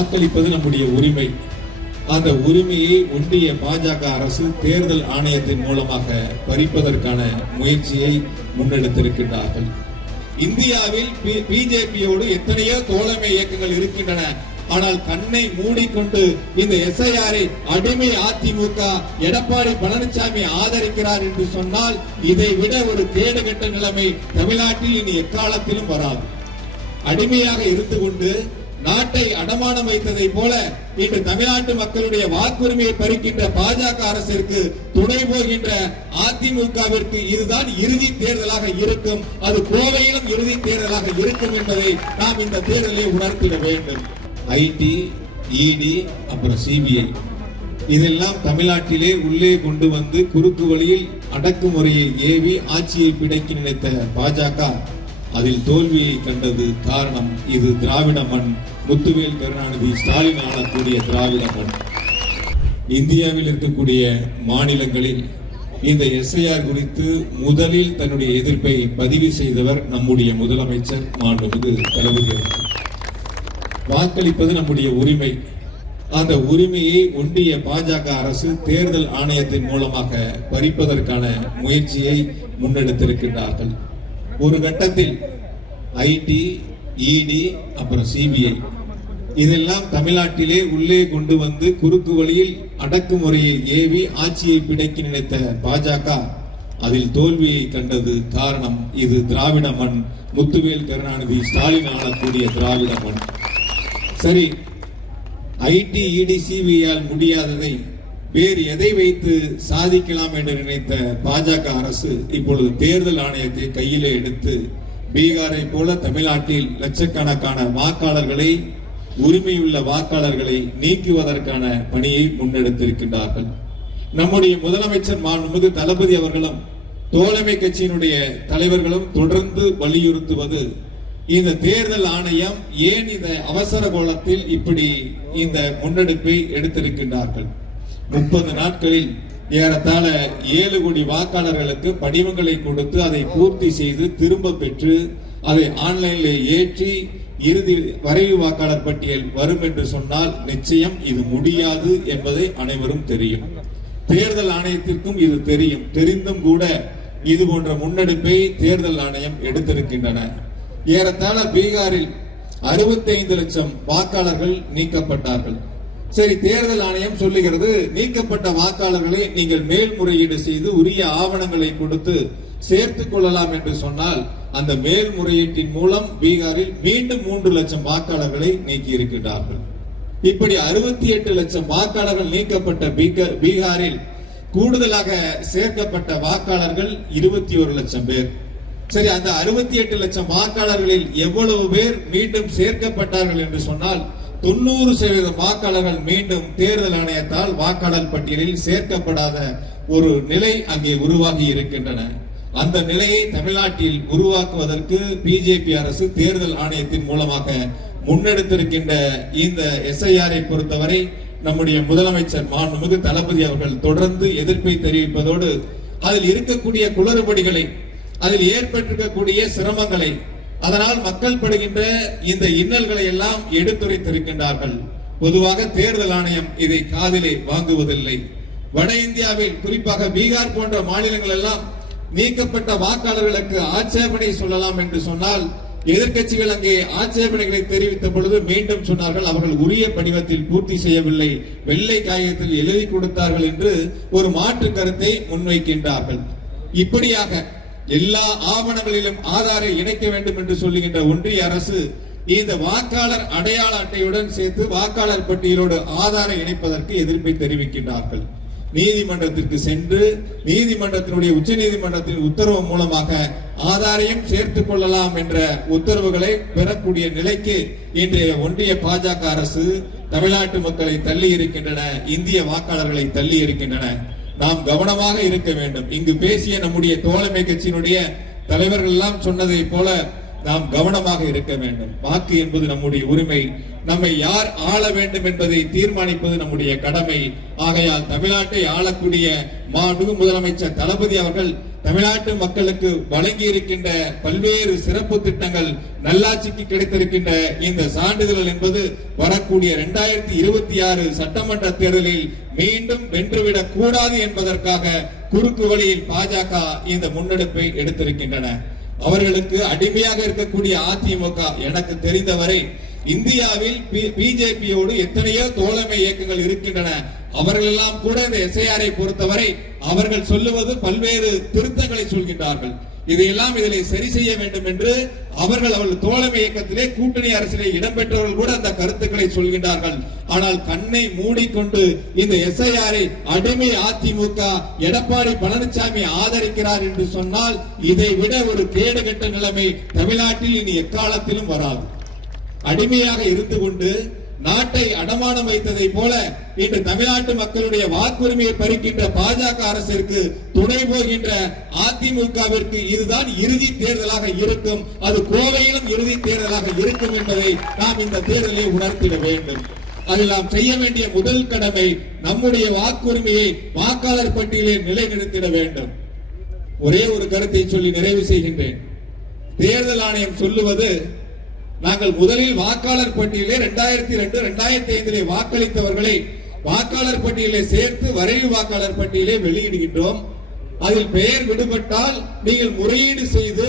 வாக்களிப்பது நம்முடைய உரிமை. அந்த உரிமையை ஒன்றிய பாஜக அரசு தேர்தல் ஆணையத்தின் மூலமாக பறிப்பதற்கான முயற்சியை முன்னெடுத்திருக்கின்றார்கள். இந்தியாவில் பிஜேபியோடு எத்தனையோ தோழமை இயக்கங்கள் இருக்கின்றன. ஆனால் கண்ணை மூடிக்கொண்டு இந்த எஸ்ஐஆரை அடிமை அதிமுக எடப்பாடி பழனிசாமி ஆதரிக்கிறார் என்று சொன்னால் இதை விட ஒரு கேடுகட்ட நிலைமை தமிழ்நாட்டில் இனி எக்காலத்திலும் வராது. அடிமையாக இருந்து கொண்டு நாட்டை அடமானம் வைத்ததை போல இன்று தமிழ்நாட்டு மக்களுடைய வாக்குரிமையை பறிக்கின்ற பாஜக அரசிற்கு துணை போகின்ற அதிமுகவிற்கு இதுதான் இறுதி தேர்தலாக இருக்கும். அது கோவையிலும் இறுதி தேர்தலாக இருக்கும் என்பதை நாம் இந்த தேர்தலை உணர்த்திட வேண்டும். ஐடி, இடி, அப்புறம் சிபிஐ இதெல்லாம் தமிழ்நாட்டிலே உள்ளே கொண்டு வந்து குறுக்கு வழியில் அடக்குமுறையை ஏவி ஆட்சியை பிடிக்க நினைத்த பாஜக அதில் தோல்வியை கண்டது. காரணம், இது திராவிட மண். முத்துவேல் கருணாநிதி ஸ்டாலின் ஆளக்கூடிய திராவிட மண். இந்தியாவில் இருக்கக்கூடிய மாநிலங்களில் இந்த எஸ்ஐஆர் குறித்து முதலில் தன்னுடைய எதிர்ப்பை பதிவு செய்தவர் நம்முடைய முதலமைச்சர் மாண்புமிகு தளபதி. வாக்களிப்பது நம்முடைய உரிமை. அந்த உரிமையை ஒன்றிய பாஜக அரசு தேர்தல் ஆணையத்தின் மூலமாக பறிப்பதற்கான முயற்சியை முன்னெடுத்திருக்கின்றார்கள். ஒரு கட்டத்தில் ஐடி, இடி, அப்புறம் சிபிஐ இதெல்லாம் தமிழ்நாட்டிலே உள்ளே கொண்டு வந்து குறுக்கு வழியில் அடக்குமுறையை ஏவி ஆட்சியை பிடிக்க நினைத்த பாஜக அதில் தோல்வியை கண்டது. காரணம், இது திராவிட மண். முத்துவேல் கருணாநிதி ஸ்டாலின் ஆளக்கூடிய திராவிட மண். சரி, ஐடி, இடி, சிபிஐயால் முடியாததை வேறு எதை வைத்து சாதிக்கலாம் என்று நினைத்த பாஜக அரசு இப்பொழுது தேர்தல் ஆணையத்தை கையிலே எடுத்து பீகாரை போல தமிழ்நாட்டில் லட்சக்கணக்கான வாக்காளர்களை, உரிமையுள்ள வாக்காளர்களை நீக்குவதற்கான பணியை முன்னெடுத்திருக்கின்றார்கள். நம்முடைய முதலமைச்சர் மாண்புமிகு தளபதி அவர்களும் தோழமை கட்சியினுடைய தலைவர்களும் தொடர்ந்து வலியுறுத்துவது, இந்த தேர்தல் ஆணையம் ஏன் இந்த அவசர கோலத்தில் இப்படி இந்த முன்னெடுப்பை எடுத்திருக்கின்றார்கள். 30 நாட்களில் ஏறத்தாழ 7 கோடி வாக்காளர்களுக்கு படிவங்களை கொடுத்து அதை பூர்த்தி செய்து திரும்ப பெற்று அதை ஆன்லைனில் ஏற்றி இறுதி வரைவு வாக்காளர் பட்டியல் வரும் என்று சொன்னால் நிச்சயம் இது முடியாது என்பதை அனைவரும் தெரியும். தேர்தல் ஆணையத்திற்கும் இது தெரியும். தெரிந்தும் கூட இது போன்ற முன்னெடுப்பை தேர்தல் ஆணையம் எடுத்திருக்கின்றன. ஏறத்தாழ பீகாரில் 65 லட்சம் வாக்காளர்கள் நீக்கப்பட்டார்கள். சரி, தேர்தல் ஆணையம் சொல்லுகிறது நீக்கப்பட்ட வாக்காளர்களை நீங்கள் மேல்முறையீடு செய்து உரிய ஆவணங்களை கொடுத்து சேர்த்துக் கொள்ளலாம் என்று சொன்னால் அந்த மேல்முறையீட்டின் மூலம் பீகாரில் மீண்டும் 3 லட்சம் வாக்காளர்களை நீக்கி இருக்கிறார்கள். இப்படி 68 லட்சம் வாக்காளர்கள் நீக்கப்பட்ட பீகாரில் கூடுதலாக சேர்க்கப்பட்ட வாக்காளர்கள் 21 லட்சம் பேர். சரி, அந்த 68 லட்சம் வாக்காளர்களில் எவ்வளவு பேர் மீண்டும் சேர்க்கப்பட்டார்கள் என்று சொன்னால் 90% வாக்காளர்கள் மீண்டும் தேர்தல் ஆணையத்தால் வாக்காளர் பட்டியலில் சேர்க்கப்படாத ஒரு நிலை அங்கே உருவாகி இருக்கின்றன. அந்த நிலையை தமிழ்நாட்டில் உருவாக்குவதற்கு பிஜேபி அரசு தேர்தல் ஆணையத்தின் மூலமாக முன்னெடுத்திருக்கின்ற இந்த எஸ்ஐஆரை பொறுத்தவரை நம்முடைய முதலமைச்சர் மாண்புமிகு தளபதி அவர்கள் தொடர்ந்து எதிர்ப்பை தெரிவிப்பதோடு அதில் இருக்கக்கூடிய குளறுபடிகளை, அதில் ஏற்பட்டிருக்கக்கூடிய சிரமங்களை, அதனால் மக்கள் படுகின்ற இந்த இன்னல்களை எல்லாம் எடுத்துரைத்திருக்கின்றார்கள். பொதுவாக தேர்தல் ஆணையம் இதை காதிலே வாங்குவதில்லை. வட இந்தியாவில் குறிப்பாக பீகார் போன்ற மாநிலங்கள் எல்லாம் நீக்கப்பட்ட வாக்காளர்களுக்கு ஆட்சேபனை சொல்லலாம் என்று சொன்னால் எதிர்கட்சிகள் அங்கே ஆட்சேபனைகளை தெரிவித்த பொழுது மீண்டும் சொன்னார்கள் அவர்கள் உரிய படிவத்தில் பூர்த்தி செய்யவில்லை, வெள்ளை காகிதத்தில் எழுதி கொடுத்தார்கள் என்று ஒரு மாற்று கருத்தை முன்வைக்கின்றார்கள். இப்படியாக எல்லா ஆவணங்களிலும் ஆதாரை இணைக்க வேண்டும் என்று சொல்லுகின்ற ஒன்றிய அரசு இந்த வாக்காளர் அடையாள அட்டையுடன் சேர்த்து வாக்காளர் பட்டியலோடு ஆதாரை இணைப்பதற்கு எதிர்ப்பை தெரிவிக்கின்றார்கள். நீதிமன்றத்திற்கு சென்று நீதிமன்றத்தினுடைய உச்ச நீதிமன்றத்தின் உத்தரவு மூலமாக ஆதாரையும் சேர்த்துக் கொள்ளலாம் என்ற உத்தரவுகளை பெறக்கூடிய நிலைக்கு இன்றைய ஒன்றிய பாஜக அரசு தமிழ்நாட்டு மக்களை தள்ளி இருக்கின்றன, இந்திய வாக்காளர்களை தள்ளி இருக்கின்றன. நாம் கவனமாக இருக்க வேண்டும். இங்கு பேசிய நம்முடைய தோழமை கட்சியினுடைய தலைவர்கள் எல்லாம் சொன்னதை போல நாம் கவனமாக இருக்க வேண்டும். வாக்கு என்பது நம்முடைய உரிமை. நம்மை யார் ஆள வேண்டும் என்பதை தீர்மானிப்பது நம்முடைய கடமை. ஆகையால் தமிழ்நாட்டை ஆளக்கூடிய மாண்புமிகு முதலமைச்சர் தளபதி அவர்கள் தமிழ்நாட்டு மக்களுக்கு வழங்கி இருக்கின்ற பல்வேறு சிறப்பு திட்டங்கள் நல்லாட்சிக்கு கிடைத்திருக்கின்ற இந்த சான்றிதழ் என்பது வரக்கூடிய 2026 சட்டமன்ற தேர்தலில் மீண்டும் வென்றுவிடக் கூடாது என்பதற்காக குறுக்கு வழியில் பாஜக இந்த முன்னெடுப்பை எடுத்திருக்கின்றன. அவர்களுக்கு அடிமையாக இருக்கக்கூடிய அதிமுக எனக்கு தெரிந்தவரை இந்தியாவில் பிஜேபியோடு எத்தனையோ தோழமை இயக்கங்கள் இருக்கின்றன. அவர்கள் எல்லாம் கூட இந்த எஸ்ஐஆரை பொறுத்தவரை அவர்கள் சொல்லுவது பல்வேறு திருத்தங்களை சொல்கின்றார்கள். இதையெல்லாம் இதில் சரி செய்ய வேண்டும் என்று அவர்கள் தோழமை இயக்கத்திலே கூட்டணி அரசிலே இடம்பெற்றவர்கள் கூட அந்த கருத்துக்களை சொல்கின்றார்கள். ஆனால் கண்ணை மூடிக்கொண்டு இந்த எஸ்ஐஆரை அடிமை அதிமுக எடப்பாடி பழனிசாமி ஆதரிக்கிறார் என்று சொன்னால் இதை விட ஒரு கேடுகட்ட நிலைமை தமிழ்நாட்டில் இனி எக்காலத்திலும் வராது. அடிமையாக இருந்து கொண்டு நாட்டை அடமானம் வைத்ததை போல இன்று தமிழ்நாட்டு மக்களுடைய வாக்குரிமையை பறிக்கின்ற பாஜக அரசிற்கு துணை போகின்ற அதிமுகவிற்கு இதுதான் இறுதி தேர்தலாக இருக்கும். அது கோவையிலும் இறுதி தேர்தலாக இருக்கும் என்பதை நாம் இந்த தேர்தலை உணர்த்திட வேண்டும். அதில் நாம் செய்ய வேண்டிய முதல் கடமை நம்முடைய வாக்குரிமையை வாக்காளர் பட்டியலில் நிலைநிறுத்திட வேண்டும். ஒரே ஒரு கருத்தை சொல்லி நிறைவு செய்கின்றேன். தேர்தல் ஆணையம் சொல்லுவது, நாங்கள் முதலில் வாக்காளர் பட்டியலே 2002, 2005 வாக்களித்தவர்களை வாக்காளர் பட்டியலை சேர்த்து வரைவு வாக்காளர் பட்டியலை வெளியிடுகின்றோம். அதில் பெயர் விடுபட்டால் நீங்கள் முறையீடு செய்து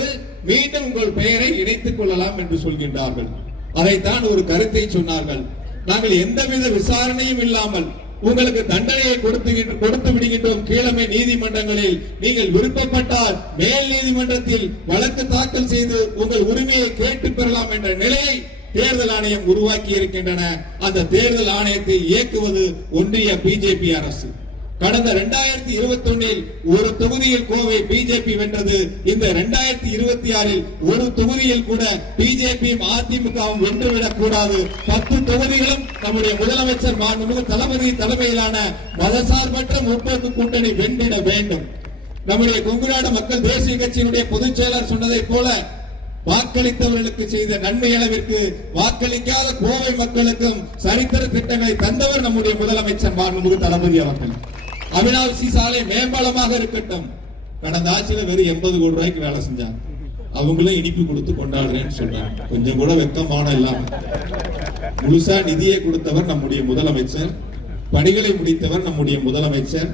மீண்டும் உங்கள் பெயரை இணைத்துக் கொள்ளலாம் என்று சொல்கின்றார்கள். அதைத்தான் ஒரு கருத்தை சொன்னார்கள். நாங்கள் எந்தவித விசாரணையும் இல்லாமல் உங்களுக்கு தண்டனையை கொடுத்து விடுகின்றோம் கீழமை நீதிமன்றங்களில். நீங்கள் விருப்பப்பட்டால் மேல் நீதிமன்றத்தில் வழக்கு தாக்கல் செய்து உங்கள் உரிமையை கேட்டு பெறலாம் என்ற நிலையை தேர்தல் ஆணையம் உருவாக்கி இருக்கின்றன. அந்த தேர்தல் ஆணையத்தை இயக்குவது ஒன்றிய பிஜேபி அரசு. கடந்த 2021 ஒரு தொகுதியில் கோவை பிஜேபி வென்றது. இந்த 2026 ஒரு தொகுதியில் கூட பிஜேபியும் அதிமுகவும் வென்றுவிடக் கூடாது. 10 தொகுதிகளும் நம்முடைய முதலமைச்சர் மாண்புமிகு தளபதி தலைமையிலான மதசார்பற்ற முற்போக்கு கூட்டணி வென்றிட வேண்டும். நம்முடைய கொங்குநாடு மக்கள் தேசிய கட்சியினுடைய பொதுச் செயலர் சொன்னதை போல வாக்களித்தவர்களுக்கு செய்த நன்மை அளவிற்கு வாக்களிக்காத கோவை மக்களுக்கும் சரித்திர திட்டங்களை தந்தவர் நம்முடைய முதலமைச்சர் மாண்புமிகு தளபதி அவர்கள். அவினாசி சாலை மேம்பாலமாக இருக்கட்டும், கடந்த ஆட்சியில வெறும் 80 கோடி ரூபாய்க்கு வேலை செஞ்சாங்க. அவங்களும் இனிப்பு கொடுத்து கொண்டாடுறேன்னு சொல்றாங்க. கொஞ்சம் கூட வெக்கமான இல்லாம முழுசா நிதியை கொடுத்தவர் நம்முடைய முதலமைச்சர், பணிகளை முடித்தவர் நம்முடைய முதலமைச்சர்.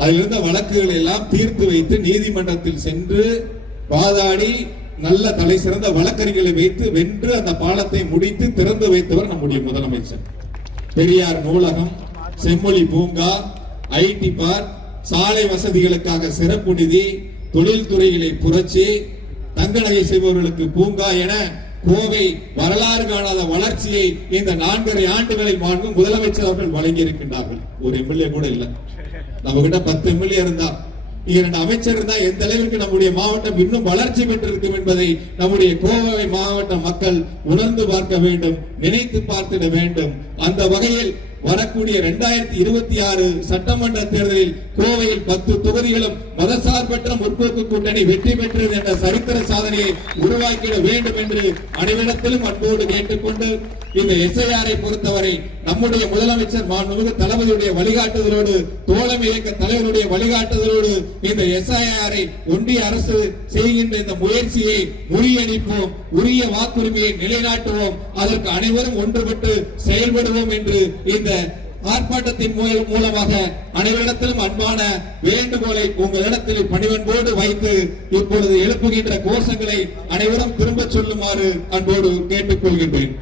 அதில் இருந்த வழக்குகளை எல்லாம் தீர்த்து வைத்து நீதிமன்றத்தில் சென்று வாதாடி நல்ல தலை சிறந்த வழக்கறிஞர்களை வைத்து வென்று அந்த பாலத்தை முடித்து திறந்து வைத்தவர் நம்முடைய முதலமைச்சர். பெரியார் நூலகம், செம்மொழி பூங்கா, ஐடி பார்க், சாலை வசதிகளுக்காக சிறப்பு நிதி, தொழில்துறைகளை புரட்சி, தங்க நகை செய்பவர்களுக்கு பூங்கா என கோவை வரலாறு காணாத வளர்ச்சியை இந்த 4.5 ஆண்டுகளில் மாண்புமிகு முதலமைச்சர் அவர்கள் வழங்கி இருக்கின்றார்கள். ஒரு எம்எல்ஏ கூட இல்ல. நம்ம கிட்ட 10 எம்எல்ஏ இருந்தா, 2 அமைச்சர் இருந்தா எந்த அளவிற்கு நம்முடைய மாவட்டம் இன்னும் வளர்ச்சி பெற்றிருக்கும் என்பதை நம்முடைய கோவை மாவட்ட மக்கள் உணர்ந்து பார்க்க வேண்டும், நினைத்து பார்த்திட வேண்டும். அந்த வகையில் வரக்கூடிய 2026 சட்டமன்ற தேர்தலில் கோவையில் 10 தொகுதிகளும் மதசார்பற்ற முற்போக்கு கூட்டணி வெற்றி பெற்றது என்ற சரித்திர சாதனையை உருவாக்கிட வேண்டும் என்று அனைவரிடத்திலும் அன்போடு கேட்டுக்கொண்டு, இந்த எஸ்ஐஆரை பொறுத்தவரை நம்முடைய முதலமைச்சர் மாண்புமிகு தளபதியுடைய வழிகாட்டுதலோடு, தோழமை இயக்க தலைவருடைய வழிகாட்டுதலோடு இந்த எஸ்ஐஆரை ஒன்றிய அரசு செய்கின்ற இந்த முயற்சியை முறியடிப்போம், உரிய வாக்குரிமையை நிலைநாட்டுவோம், அதற்கு அனைவரும் ஒன்றுபட்டு செயல்படுவோம் என்று இந்த ஆர்ப்பாட்டத்தின் மூலமாக அனைவரிடத்திலும் அன்பான வேண்டுகோளை உங்களிடத்தில் பணிவன்போடு வைத்து இப்பொழுது எழுப்புகின்ற கோஷங்களை அனைவரும் திரும்ப சொல்லுமாறு அன்போடு கேட்டுக்கொள்கின்றேன்.